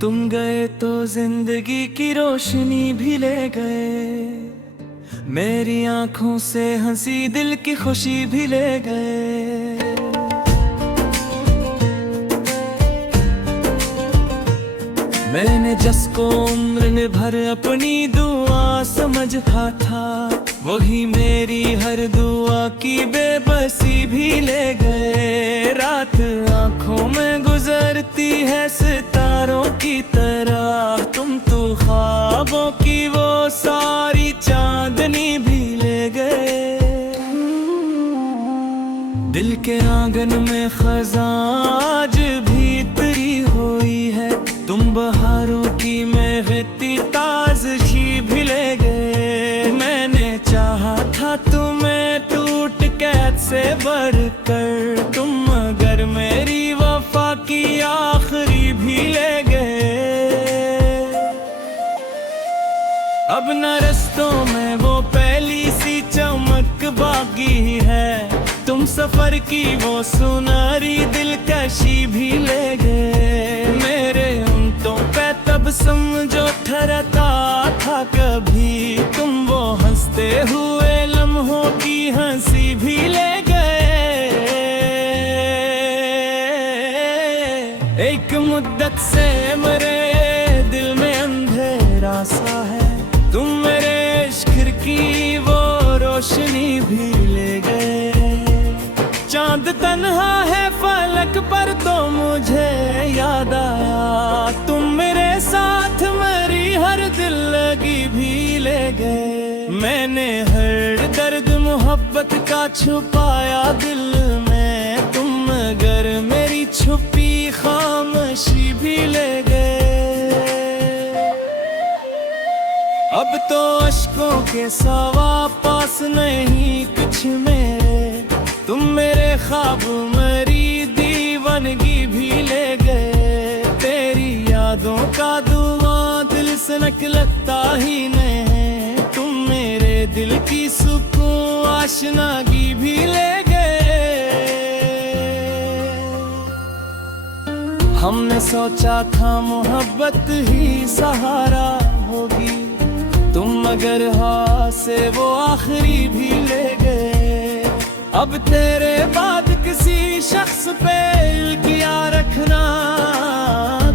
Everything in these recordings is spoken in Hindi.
तुम गए तो जिंदगी की रोशनी भी ले गए, मेरी आंखों से हंसी दिल की खुशी भी ले गए। मैंने जिसको उम्र भर अपनी दुआ समझा था, वही मेरी हर दुआ की बेबसी भी ले गए। रात आंखों में गुजरती है सितारों की तरह, तुम तो ख्वाबों की वो सारी चांदनी भी ले गए। दिल के आंगन में खज़ां आज भी तरी हुई है, तुम बहारों की महकती ताज़गी भी ले गए। मैंने चाहा था तुम्हें टूट कैद से बढ़कर, तुम मगर मेरी वफा की आखिरी भी ले गए। अब न रस्तों में वो पहली सी चमक बाकी है, तुम सफर की वो सुनहरी दिलकशी भी ले गए। मेरे ऊँटों पे तब समझो ठहरता था कभी, तुम वो हंसते हुए लम्हों की हंसी भी ले गए। एक मुद्दत से मेरे दिल में अंधेरा सा है, तुम मेरे इश्क की वो रोशनी भी ले गए। चांद तन्हा है फलक पर तो मुझे याद आया, तुम मेरे साथ मेरी हर दिल लगी भी ले गए। मैंने हर दर्द मोहब्बत का छुपाया दिल में, तुम मगर मेरी छुपी खामोशी भी ले गए। अब तो अश्कों के सिवा पास नहीं कुछ मेरे, तुम मेरे ख्वाब मेरी दीवानगी भी ले गए। तेरी यादों का धुआं दिल से निकलता ही नहीं, तुम मेरे दिल की सुकून आशनागी भी ले गए। हमने सोचा था मोहब्बत ही सहारा होगी, तुम मगर हाथ से वो आखिरी भी ले गए। अब तेरे बाद किसी शख्स पे किया रखना,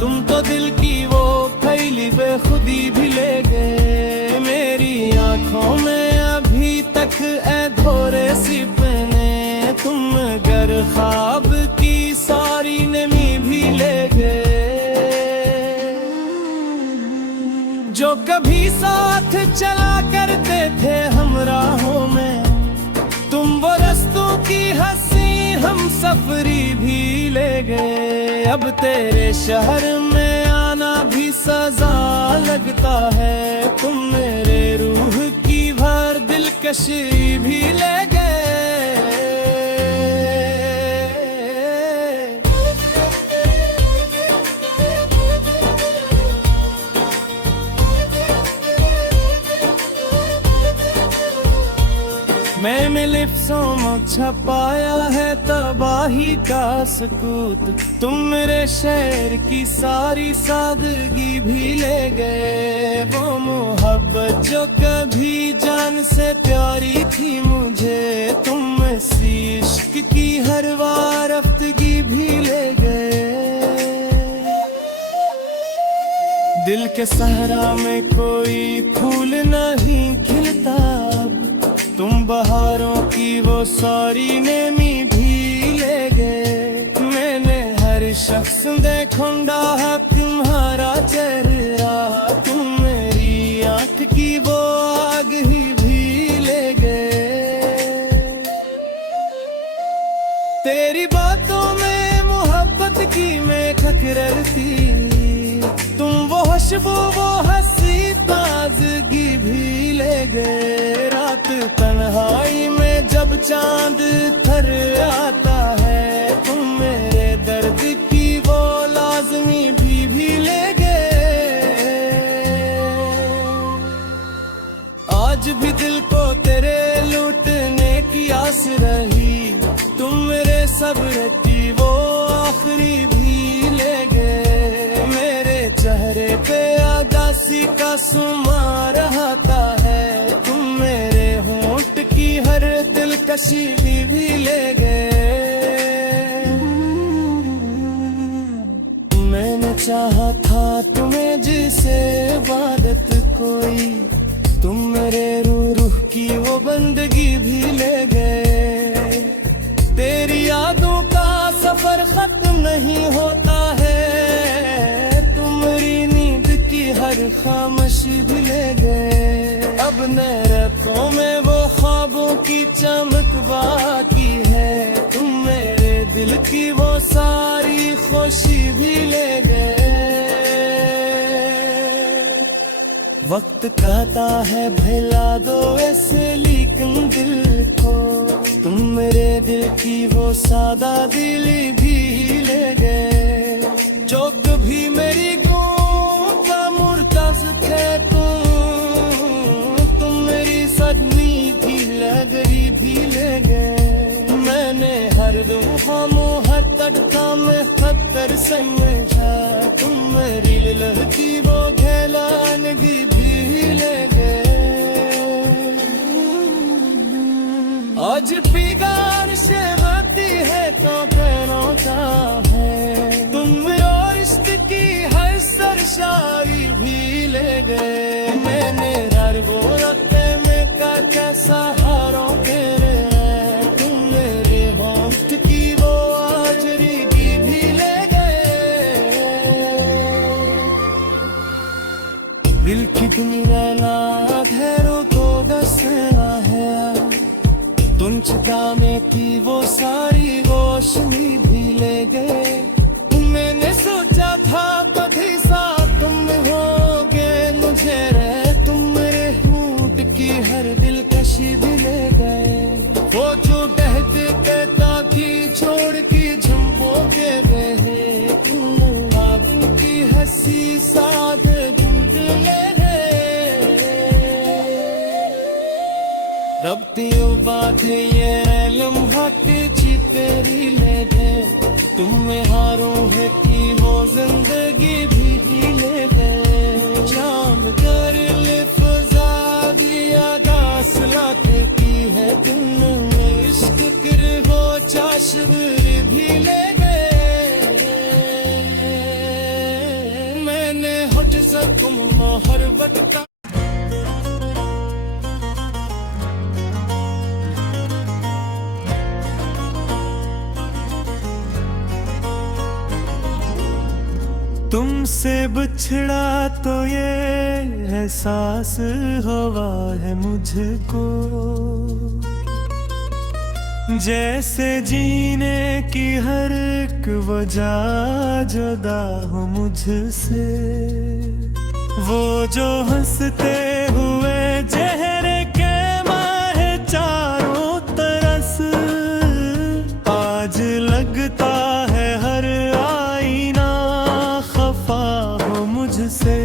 तुम तो दिल की वो फैली बेखुदी भी ले गए। मेरी आंखों में अभी तक अधूरे सपने, तुम गर ख्वाब की सारी नमी भी ले गए। जो कभी साथ चला करते थे हमराहों में, तुम वो रस्तों की हंसी हम सफरी भी ले गए। अब तेरे शहर में आना भी सजा लगता है, तुम मेरे रूह की भर दिलकशी भी ले गए। मैंने लिफ्सों में छपाया है तबाही का सकूत, तुम मेरे शहर की सारी सादगी भी ले गए। वो मोहब्बत जो कभी जान से प्यारी थी मुझे, तुम इसी इश्क की हर वारफ्तगी भी ले गए। दिल के सहरा में कोई फूल नहीं खिलता, तुम बहारों की वो सारी नेमी भी ले गए। मैंने हर शख्स देखूंगा है तुम्हारा चेहरा, तुम मेरी आंख की वो आग ही भी ले गए। तेरी बातों में मोहब्बत की मैं खकरती, तुम वो खुशबू वो हंसी ताजगी भी ले गए। रात तन्हाई में जब चांद थर आता है, तुम मेरे दर्द की वो लाजमी भी ले गए। आज भी दिल को तेरे लूटने की आस रही, तुम मेरे सब्र की वो आखिरी भी ले गए। मेरे पे आगासी का सुमा रहता है। तुम मेरे होंठ की हर दिलकशी भी ले गए। मैंने चाहा था तुम्हें जिसे इबादत कोई, तुम मेरे रूह की वो बंदगी भी ले गए। तेरी यादों का सफर खत्म नहीं होता है, तुम्हारी नींद की हर खामोशी भी ले गए। अब नैरतों में वो ख्वाबों की चमक बाकी है, तुम मेरे दिल की वो सारी खुशी भी ले गए। वक्त कहता है भुला दो ऐसे लेकिन दिल को, तुम मेरे दिल की वो सादा दिली भी ले गए। जो कभी मेरी गूंज का मुर्तज़ थे तुम मेरी सदमी थी लगरी भी ले गए। मैंने हर दुआ हर तड़का में खतर समझा, तुम मेरी लहकी वो घेलानगी भी ले गए। आज पीगार से होती है तो पैरों का है, तुम मेरा इश्क की हर सरशाई भी ले गए। मैंने हर वो रखते में का कैसा हारों तेरे हैं, तुम मेरे होंठ की वो आजरी भी ले गए। दिल की दुनिया ना घरों को बसना है, तुम चिता में थी वो सारी रोशनी भी ले गए। मैंने सोचा था कभी साथ तुम होगे मुझे रे, तुम मेरे होंठ की हर दिलकशी भी ले गए। वो जो बहते कहता की छोड़ की झुम्बो के रहे, तुम की हंसी साथ ले गए। रब दियो बात ये लम्हा के जी तेरी ले गए, तुम्हें हारों है कि वो जिंदगी भी ले गए। चांद कर ले फजा दिया दास लाते की है, तुमने इश्क कर वो चाशवर भी ले गए। मैंने हुज्जत तुम हर वक्त तुमसे बिछड़ा तो ये एहसास हुआ है मुझको, जैसे जीने की हर एक वजह जुदा हो मुझसे। वो जो हंसते हुए चेहरे के माहे चारों तरस, आज लगता है हर आईना खफा हो मुझसे।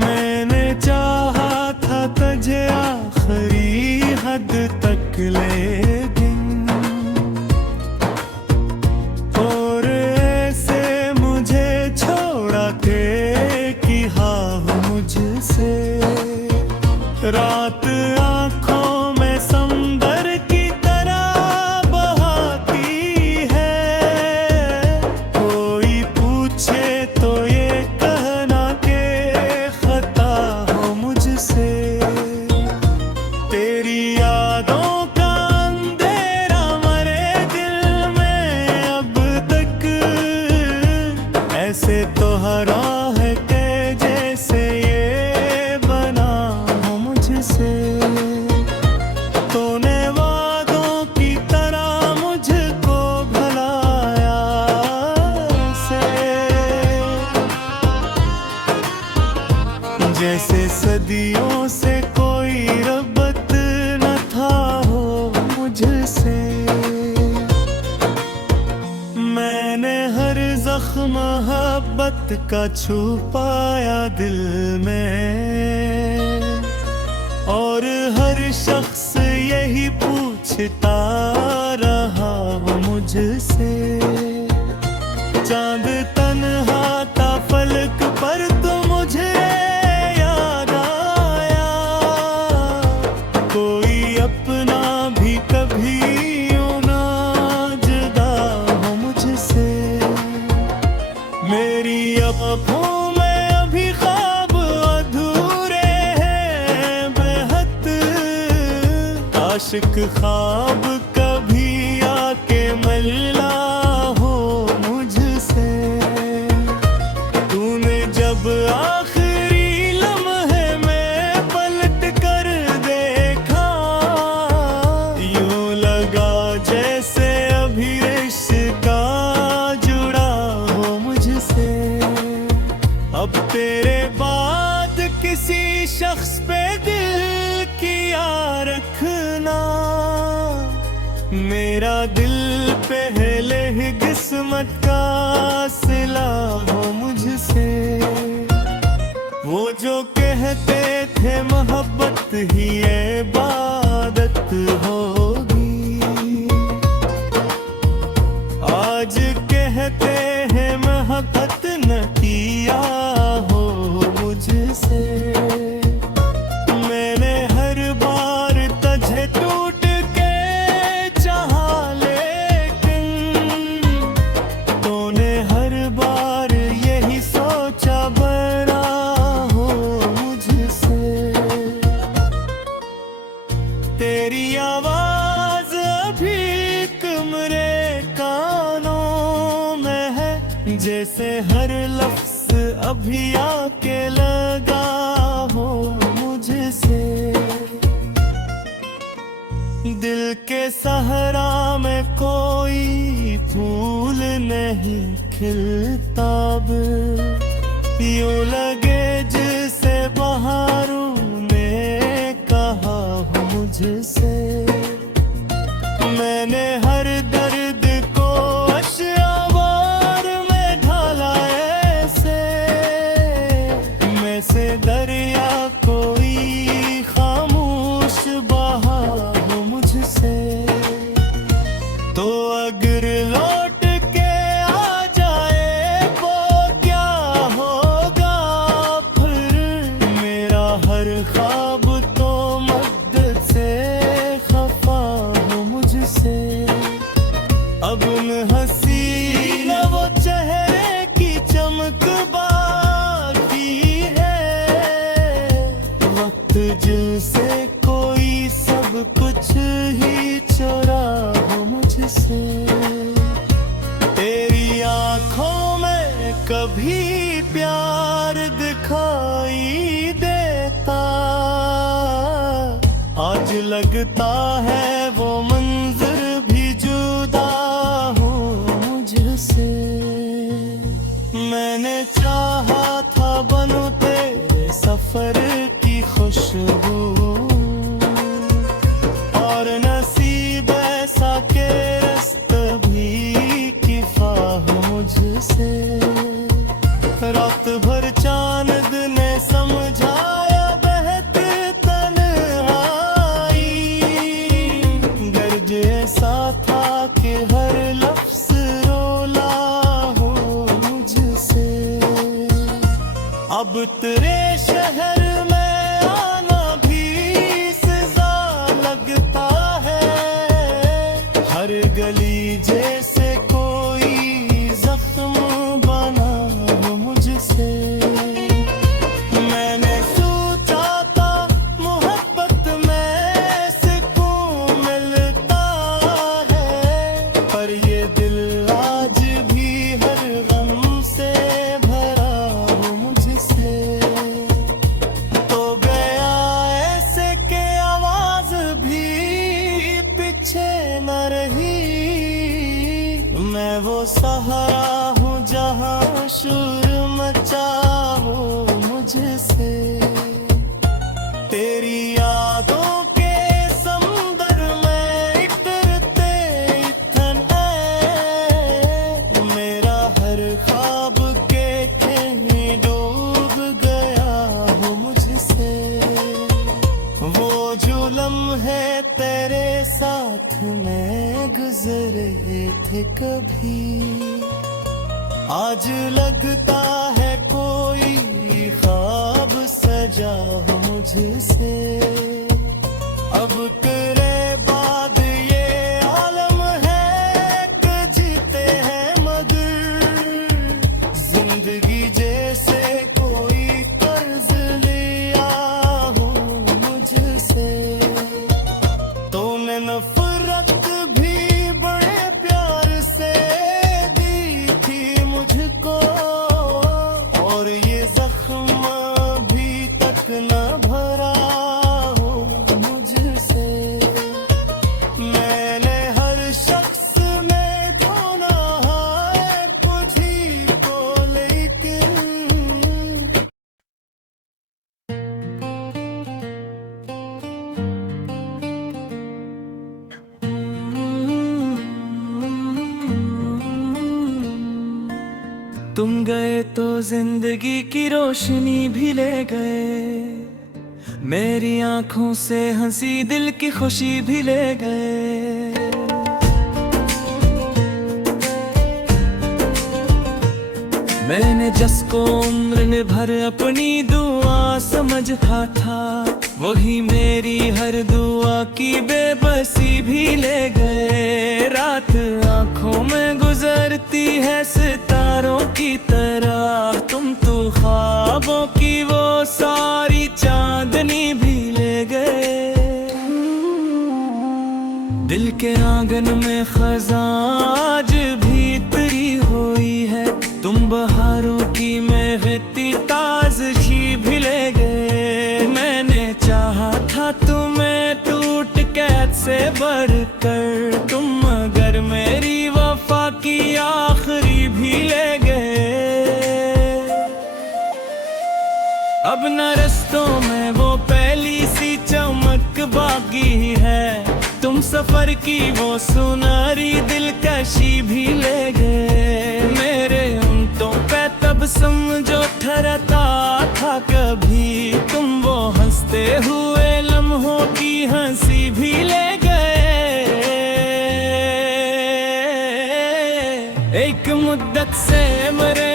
मैंने चाहा था तुझे आखिरी हद तक लेकिन, और ऐसे मुझे छोड़ा के कि हाँ हो मुझसे। रात आंखों में समंदर की तरह बहाती है, कोई पूछे तो ये कहना के खता हो मुझसे। तेरी यादों का अंधेरा मरे दिल में अब तक, ऐसे तो हरा है के जैसे ये बना हो मुझसे। तूने वादों की तरह मुझको भुलाया से, जैसे सदियों से कोई रब्बत न था हो मुझसे। मैंने हर जख्म मोहब्बत का छुपाया दिल में, और हर शख्स यही पूछता रहा हो मुझसे। चांद तन्हा आशिक ख्वाब कभी आके मिला हो मुझसे। तूने जब आखिरी लम्हे में पलट कर देखा, यूं लगा जैसे अभी रिश्ता जुड़ा हो मुझसे। अब तेरे बाद किसी शख्स पे दिल किया रखना, मेरा दिल पहले ही किस्मत का सिला हो मुझसे। वो जो कहते थे मोहब्बत ही इबादत होगी, आज कहते हैं मोहब्बत न किया हो मुझसे। मैंने हर बार तुझे टूट के चाहा, लेकिन तूने हर बार यही सोचा बड़ा हो मुझसे। तेरी आवाज अभी मेरे कानों में है, जैसे हर लफ्ज अभी आके लगा हो मुझसे। दिल के सहरा में कोई फूल नहीं खिलता अब, यूं लगे जिसे बहारों ने कहा हो मुझसे। मैंने हर दर्द को अश्यावार में ढाला ऐसे, मैं से दरिया कोई खामोश बहा हो मुझसे। तो अगर लौट के आ जाए वो क्या होगा फिर, मेरा हर ख्वाब तो मद्दत से खफा हो मुझसे। अब उन हसीन वो चेहरे की चमक बाकी है, वक्त जिनसे कोई सब कुछ ही चुरा हो मुझसे। तेरी आंखों में कभी प्यार दिखाई देता, आज लगता है वो मंजर भी जुदा हो मुझसे। मैंने चाहा था बनूं तेरे सफर की खुशबू, और नसीब ऐसा के रास्ते भी किफा हो मुझसे। रात भर चांद ने समझाया बहत तन्हाई, गर्ज ऐसा था कि हर लफ्ज रोला हो मुझसे। अब तेरे शहर में आना भी सजा लगता है, हर गली जैसे कोई जख्म बना हो मुझसे। मैंने सोचा था मोहब्बत में सुकून मिलता है, पर ये दिल आज भी हर गम से भरा हो मुझसे। तो गया ऐसे के आवाज भी पीछे न रही, मैं वो सहारा हूँ जहाँ शोर मचा हो मुझसे। तेरी यादों के समुंदर में इतरते इतन है, मेरा हर ख्वाब के कहीं डूब गया हो मुझसे। वो जो लम्हे तेरे साथ में गुजरे थे कभी, आज लगता है कोई ख्वाब सजा हो मुझसे। अब तेरे बाद ये आलम है कि जीते हैं मगर, जिंदगी जैसे कोई कर्ज लिया हो मुझसे। तो तुम गए तो जिंदगी की रोशनी भी ले गए, मेरी आंखों से हंसी दिल की खुशी भी ले गए। मैंने जिसको उम्र भर अपनी दुआ समझा था, वही मेरी हर दुआ की बेबसी भी ले गए। रात आंखों में गुजरती है सितारों की तरह, तुम तो ख्वाबों की वो सारी चांदनी भी ले गए। दिल के आंगन में खज़ां आज भी तरी हुई है, तुम बहारों की महकती ताज़गी भी ले गए। मैंने चाहा था तुम्हें टूट कैद से बढ़कर, तुम मगर मेरी वफा की आखिरी भी ले गए। अब न रस्तों में वो पहली सी चमक बाकी है, तुम सफर की वो सुनहरी दिलकशी भी ले गए। मेरे ऊँटों पे तब समझो ठहरता था कभी, तुम वो हंसते हुए लम्हों की हंसी भी ले गए। एक मुद्दत से मेरे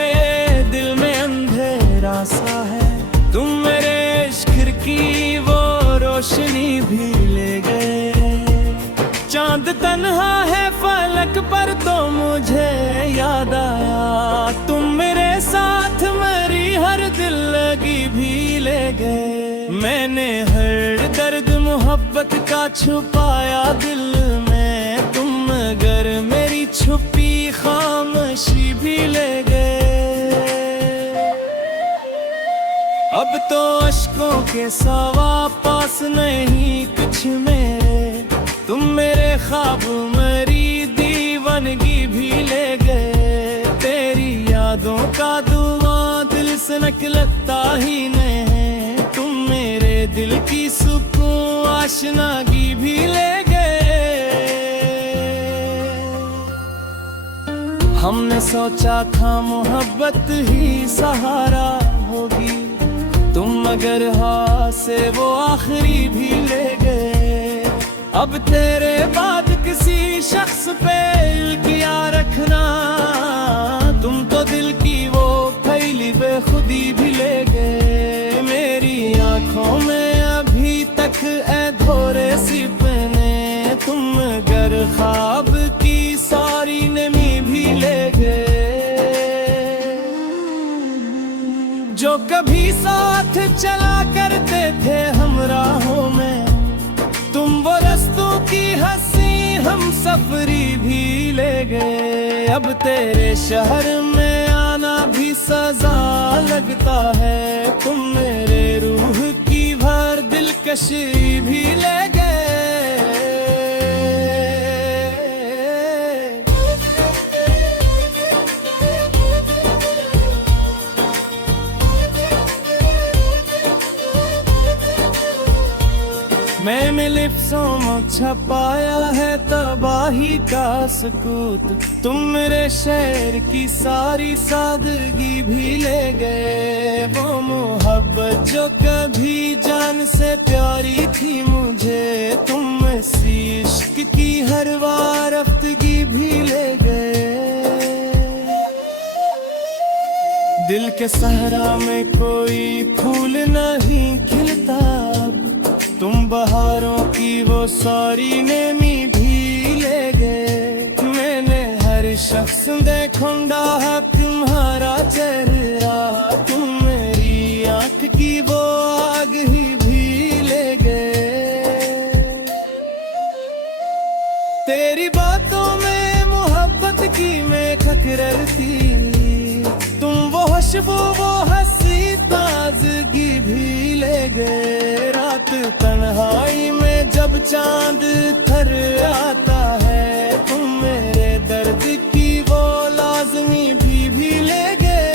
दिल में अंधेरा सा है, तुम मेरे इश्क की वो रोशनी भी ले गए। चांद तन्हा है फलक पर तो मुझे याद आया, तुम मेरे साथ मेरी हर दिल लगी भी ले गए। मैंने हर दर्द मोहब्बत का छुपाया दिल में, तुम मगर मेरी छुपी खामोशी भी ले गए। अब तो अश्कों के सिवा पास नहीं कुछ मेरे, तुम मेरे ख्वाब मेरी दीवानगी भी ले गए। तेरी यादों का धुआं दिल से निकलता ही नहीं, तुम मेरे दिल की सुकून आशनागी भी ले गए। हमने सोचा था मोहब्बत ही सहारा होगी, तुम मगर हाँ से वो आखिरी भी ले गए। अब तेरे बाद किसी शख्स पे किया रखना, तुम तो दिल की वो फैली बेखुदी भी ले गए। मेरी आंखों में अभी तक अधूरे सपने, तुम गर ख्वाब की सारी नमी भी ले गए। जो कभी साथ चला करते थे हमराहों में, तुम वो रस्तों की हंसी हम सफरी भी ले गए। अब तेरे शहर में आना भी सजा लगता है, तुम मेरे रूह की भर दिलकशी भी ले गए। मैंने लिफ्ज़ों में छपाया है तबाही का सकूत, तुम मेरे शहर की सारी सादगी भी ले गए। वो मोहब्बत जो कभी जान से प्यारी थी मुझे, तुम इसी इश्क की हर वारफ्तगी भी ले गए। दिल के सहरा में कोई फूल नहीं खिलता, तुम बहारों की वो सारी नेमी भी ले गए। मैंने हर शख्स देखूंगा है तुम्हारा चेहरा, तुम मेरी आंख की वो आग ही भी ले गए। तेरी बातों में मोहब्बत की मैं ठकरर थी, तुम वो खुशबू वो हंसी ताजगी भी ले गए। रात तन्हाई में जब चांद थर आता है, तुम मेरे दर्द की वो लाज़मी भी ले गए।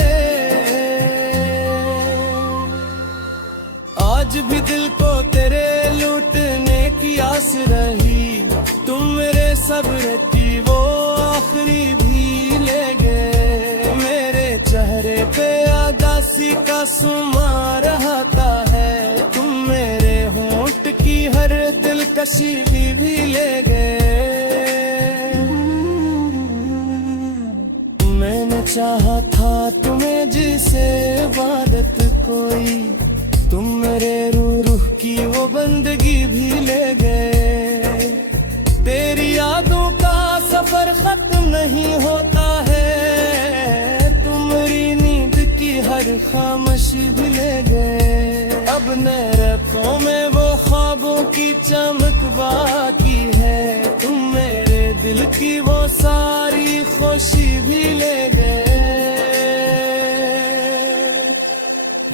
आज भी दिल को तेरे लूटने की आस रही, तुम मेरे सब्र की वो आखिरी भी ले गए। मेरे चेहरे चेहरे पे उदासी का सुमा रहता है। तुम मेरे होंठ की हर दिलकशी भी ले गए। मैंने चाहा था तुम्हें जिसे इबादत कोई, तुम मेरे रूह की वो बंदगी भी ले गए। तेरी यादों का सफर खत्म नहीं होता है, तुम्हारी नींद की हर खामोशी भी ले गए। अब मेरे रखों में वो ख्वाबों की चमक बाकी है, तुम मेरे दिल की वो सारी खुशी भी ले गए।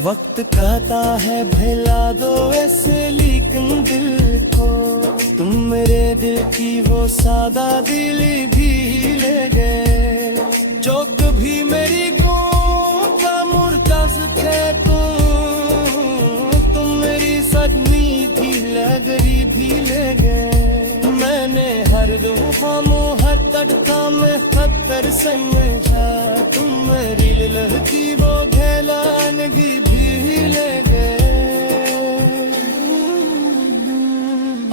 वक्त कहता है भुला दो ऐसे लेकिन दिल को, तुम मेरे दिल की वो सादा दिल भी ले गए। जो कभी मेरी गूंज का मुर्तज़ थे तुम मेरी सदमी थी लगरी भी ले गए। मैंने हर दुखों हर तड़का में खतर समझा, तुम मेरी लहकी वो घेलानगी भी ले गए।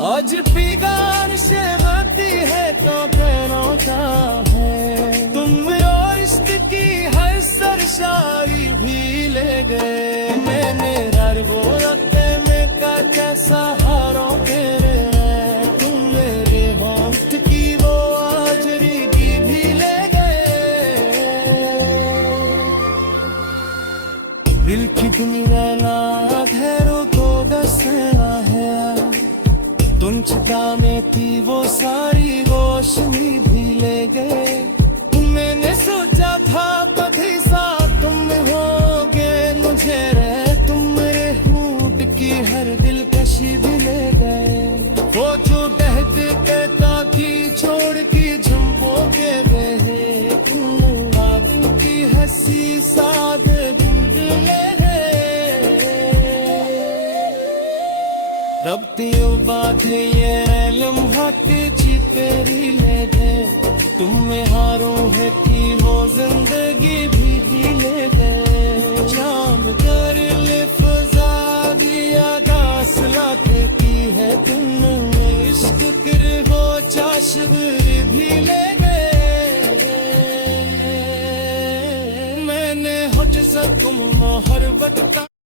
आज पीगान से बाती है तो पैरों का है, तुम और इश्क की हर सरशारी भी ले गए। मैंने हर वो रखते में का कैसा हारों तेरे हैं, तुम मेरे होंठ की वो आजरी भी ले गए। दिल की दुनिया ना घरों को बसना है, तुम चिता में थी वो सारी रोशनी भी ले गए। मैंने सोचा था कभी साथ तुम होगे मुझे रे, तुम मेरे होंठ की हर दिलकशी भी ले गए। वो जो बहते कहता की छोड़ की झुम्बों के बहे, तुम की हंसी साद ले गए। रब दियो बात ये लम्हा के जी तेरी ले गए, तुम में हारों है